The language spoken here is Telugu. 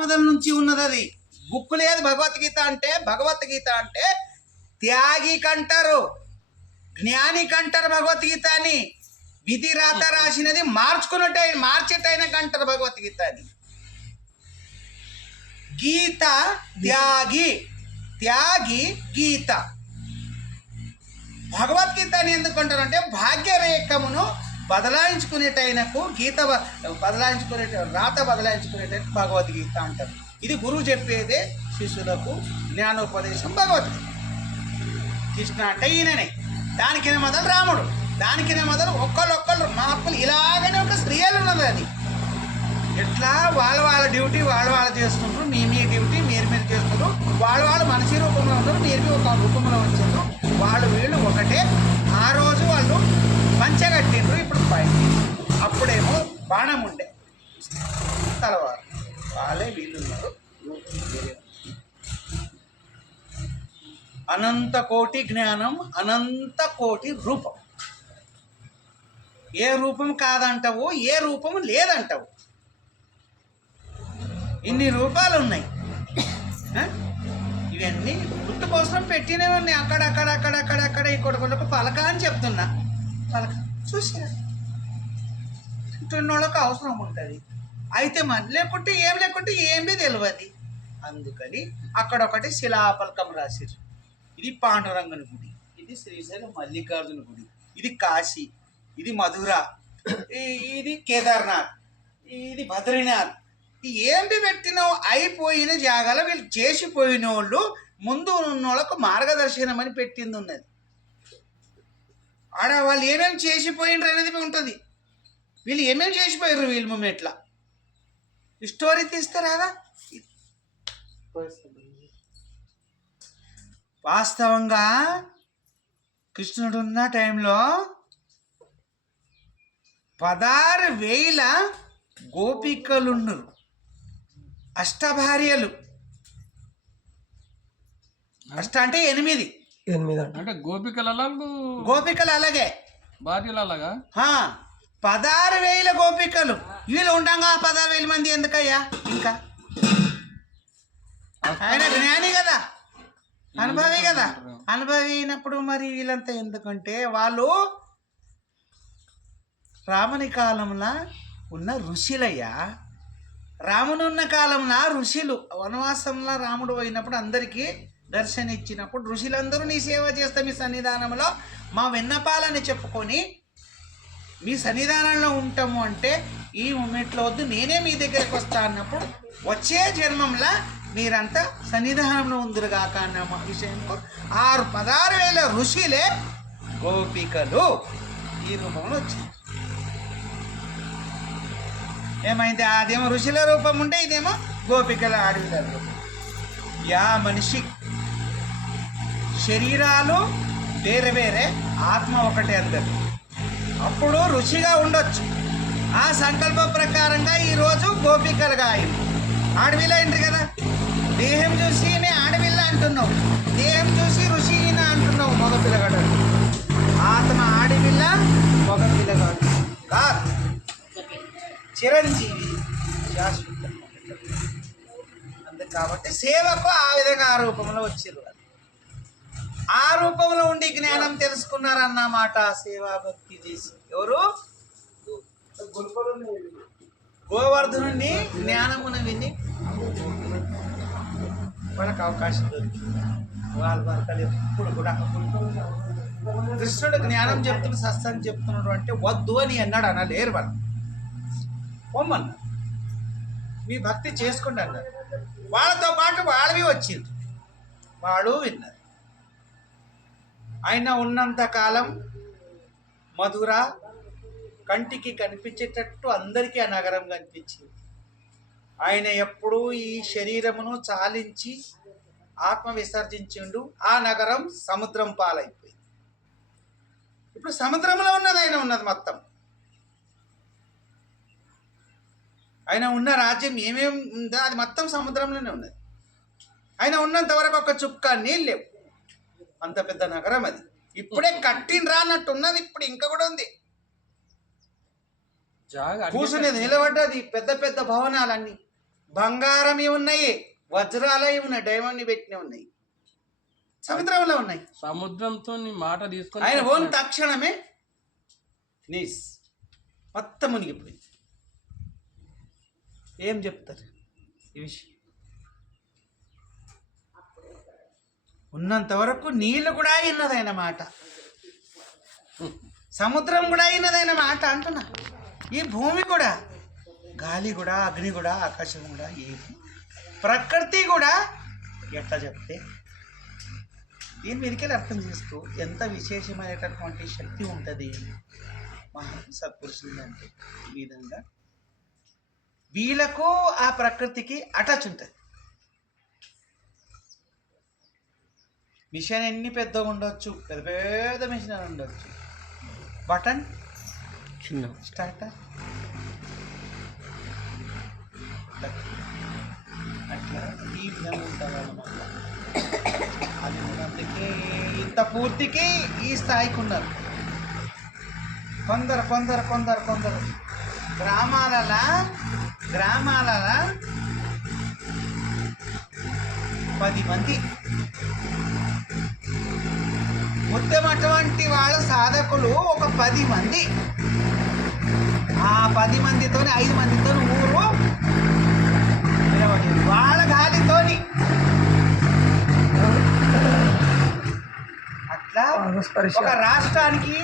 మొదల నుంచి ఉన్నది అది. బుక్కు లేదు భగవద్గీత అంటే. భగవద్గీత అంటే త్యాగి కంటారు, జ్ఞాని కంటారు భగవద్గీత అని. విధి రాత రాసినది మార్చేటైన కంటారు భగవద్గీత అని. గీత త్యాగి, త్యాగి గీత. భగవద్గీత అని ఎందుకంటారంటే భాగ్యరేఖమును బదలాయించుకునేటైనకు గీత బదలాయించుకునే రాత బదలాయించుకునేటైన భగవద్గీత అంటారు. ఇది గురువు చెప్పేదే శిష్యులకు జ్ఞానోపదేశం భగవద్గీత. కృష్ణ అంటే ఈయననే, దానికినే మొదలు రాముడు, దానికినే మొదలు ఒక్కళ్ళు మహాత్ములు ఇలాగనే ఒక స్త్రీలు ఉన్నది. అది ఎట్లా వాళ్ళ డ్యూటీ వాళ్ళు చేస్తుంటారు, మీ డ్యూటీ మీరు చేస్తున్నారు. వాళ్ళు మనిషి రూపంలో ఉన్నారు, మీరు ఒక రూపంలో వచ్చారు. వీళ్ళు ఒకటే. ఆ రోజు వాళ్ళు పంచగట్టిండ్రు, ఇప్పుడు పైకి. అప్పుడేమో బాణం ఉండే తలవారు, వాళ్ళే వీళ్ళున్నారు. అనంత కోటి జ్ఞానం, అనంత కోటి రూపం. ఏ రూపం కాదంటావు, ఏ రూపం లేదంటావు. ఇన్ని రూపాలు ఉన్నాయి. ఇవన్నీ గుర్తు కోసం పెట్టినవన్నీ. అక్కడక్కడ ఇక్కడ పలక అని చెప్తున్నా. పలక చూసినా వాళ్ళకి అవసరం ఉంటుంది. అయితే మరి లేకుంటే ఏమీ తెలియదు. అందుకని అక్కడొకటి శిలాపలకం రాసిరు. ఇది పాండురంగని గుడి, ఇది శ్రీశైలం మల్లికార్జున గుడి, ఇది కాశీ, ఇది మధుర, ఇది కేదార్నాథ్, ఇది బద్రీనాథ్. ఏంటి పెట్టినావు? అయిపోయిన జాగాలో వీళ్ళు చేసిపోయిన వాళ్ళు ముందు ఉన్న వాళ్ళకు మార్గదర్శనం అని పెట్టింది ఉన్నది. ఆడ వాళ్ళు ఏమేమి చేసిపోయినరు అనేది ఉంటుంది. వీళ్ళు ఏమేమి చేసిపోయారు, వీళ్ళు మమ్మల్ని ఎట్లా స్టోరీ తీస్తారా? వాస్తవంగా కృష్ణుడు ఉన్న టైంలో 16,000 గోపికలున్నారు, అష్టభార్యలు. అష్ట అంటే 8 అంటే గోపికలు అలాగే భార్యలు అలాగా. 16,000 గోపికలు. వీళ్ళు ఉండగా 16,000 మంది ఎందుకయ్యా? ఇంకా ఆయన జ్ఞాని కదా, అనుభవి కదా. అనుభవి అయినప్పుడు మరి వీళ్ళంతా ఎందుకంటే వాళ్ళు రాముని కాలంలో ఉన్న ఋషులయ్యా. రాముడు ఉన్న కాలంలో ఋషులు వనవాసంలో రాముడు పోయినప్పుడు అందరికీ దర్శనం ఇచ్చినప్పుడు ఋషులందరూ నీ సేవ చేస్తాం, మీ సన్నిధానంలో మా విన్నపాలని చెప్పుకొని మీ సన్నిధానంలో ఉంటాము అంటే ఈ మూమెంట్లో వద్దు, నేనే మీ దగ్గరికి వస్తా అన్నప్పుడు వచ్చే జన్మంలో మీరంతా సన్నిధానంలో ఉందిరుగాక అన్న విషయంలో 16,000 ఋషులే గోపికలు ఈ రూపంలో వచ్చింది. ఏమైంది? అదేమో ఋషుల రూపం ఉంటే ఇదేమో గోపికల అడవిల రూపం. మనిషి శరీరాలు వేరే, ఆత్మ ఒకటే అందరు. అప్పుడు ఋషిగా ఉండొచ్చు. ఆ సంకల్ప ప్రకారంగా ఈరోజు గోపికలుగా అయింది. అడవిలో అయింది కదా. దేహం చూసి అడవిలో అంటున్నావు, దేహం చూసి ఋషిన అంటున్నావు. మగ పిల్లగాడు ఆత్మ అడవిలా, మగ పిల్లగాడు కాదు. చిరంజీవి శాశ్వత. అందుకు కాబట్టి సేవకు ఆ విధంగా ఆ రూపంలో వచ్చారు. ఆ రూపంలో ఉండి జ్ఞానం తెలుసుకున్నారన్నమాట. సేవా భక్తి చేసి ఎవరు? గోవర్ధనుని జ్ఞానమును విని వాళ్ళకి అవకాశం దొరికింది. వాళ్ళు ఎప్పుడు కూడా కృష్ణుడు జ్ఞానం చెప్తున్న సత్సంగం చెప్తున్నాడు అంటే వద్దు అని అన్నాడు, అనలేరు వాళ్ళు. పొమ్మన్నా మీ భక్తి చేసుకోండి అన్నారు. వాళ్ళతో పాటు వాళ్ళవి వచ్చింది, వాళ్ళు విన్నారు. ఆయన ఉన్నంతకాలం మధుర కంటికి కనిపించేటట్టు అందరికీ ఆ నగరం కనిపించింది. ఆయన ఎప్పుడూ ఈ శరీరమును చాలించి ఆత్మ విసర్జించిండు. ఆ నగరం సముద్రం పాలైపోయింది. ఇప్పుడు సముద్రంలో ఉన్నది, ఆయన ఉన్నది మొత్తం. ఆయన ఉన్న రాజ్యం ఏమేమి ఉందో అది మొత్తం సముద్రంలోనే ఉన్నది. ఆయన ఉన్నంత వరకు ఒక చుక్క నీళ్ళు లేవు. అంత పెద్ద నగరం అది. ఇప్పుడే కట్టిన రానట్టు ఉన్నది, ఇప్పుడు ఇంకా కూడా ఉంది. కూర్చునేది నిలబడ్డది, పెద్ద పెద్ద భవనాలన్నీ. బంగారం ఉన్నాయి, వజ్రాలు ఉన్నాయి, డైమండ్ పెట్టినవి ఉన్నాయి, సముద్రంలో ఉన్నాయి. సముద్రంతో నీ మాట తీసుకొని ఆయన ఓన్ తక్షణమే నీస్ మొత్తం మునిగిపోయింది. ఏం చెప్తారు ఈ విషయం? ఉన్నంత వరకు నీళ్ళు కూడా అయినదైన మాట, సముద్రం కూడా అయినదైన మాట అంటున్నా. ఈ భూమి కూడా, గాలి కూడా, అగ్ని కూడా, ఆకాశం కూడా, ఏది ప్రకృతి కూడా ఎట్లా చెప్తే దీని మీదకెళ్ళి అర్థం చేసుకో ఎంత విశేషమైనటువంటి శక్తి ఉంటుంది మహా సత్పురుషులు అంటే. ఈ విధంగా వీళ్ళకు ఆ ప్రకృతికి అటాచ్ ఉంటుంది. మిషన్ ఎన్ని పెద్దగా ఉండొచ్చు, పెద్ద పెద్ద మిషన్ ఉండొచ్చు, బటన్ చిన్న స్టార్టర్ అట్లా ఈ విధంగా ఉంటుంది అన్నమాట. అది ఉన్నందుకే ఇంత పూర్తికి ఈ స్థాయికి ఉన్నారు. కొందరు కొందరు కొందరు కొందరు గ్రామాలలో 10 మంది ముత్తమటువంటి వాళ్ళ సాధకులు ఒక 10 మంది. ఆ 10 మందితో 5 మందితో ఊరు నిలబడింది వాళ్ళ గాలితోని. అట్లా ఒక రాష్ట్రానికి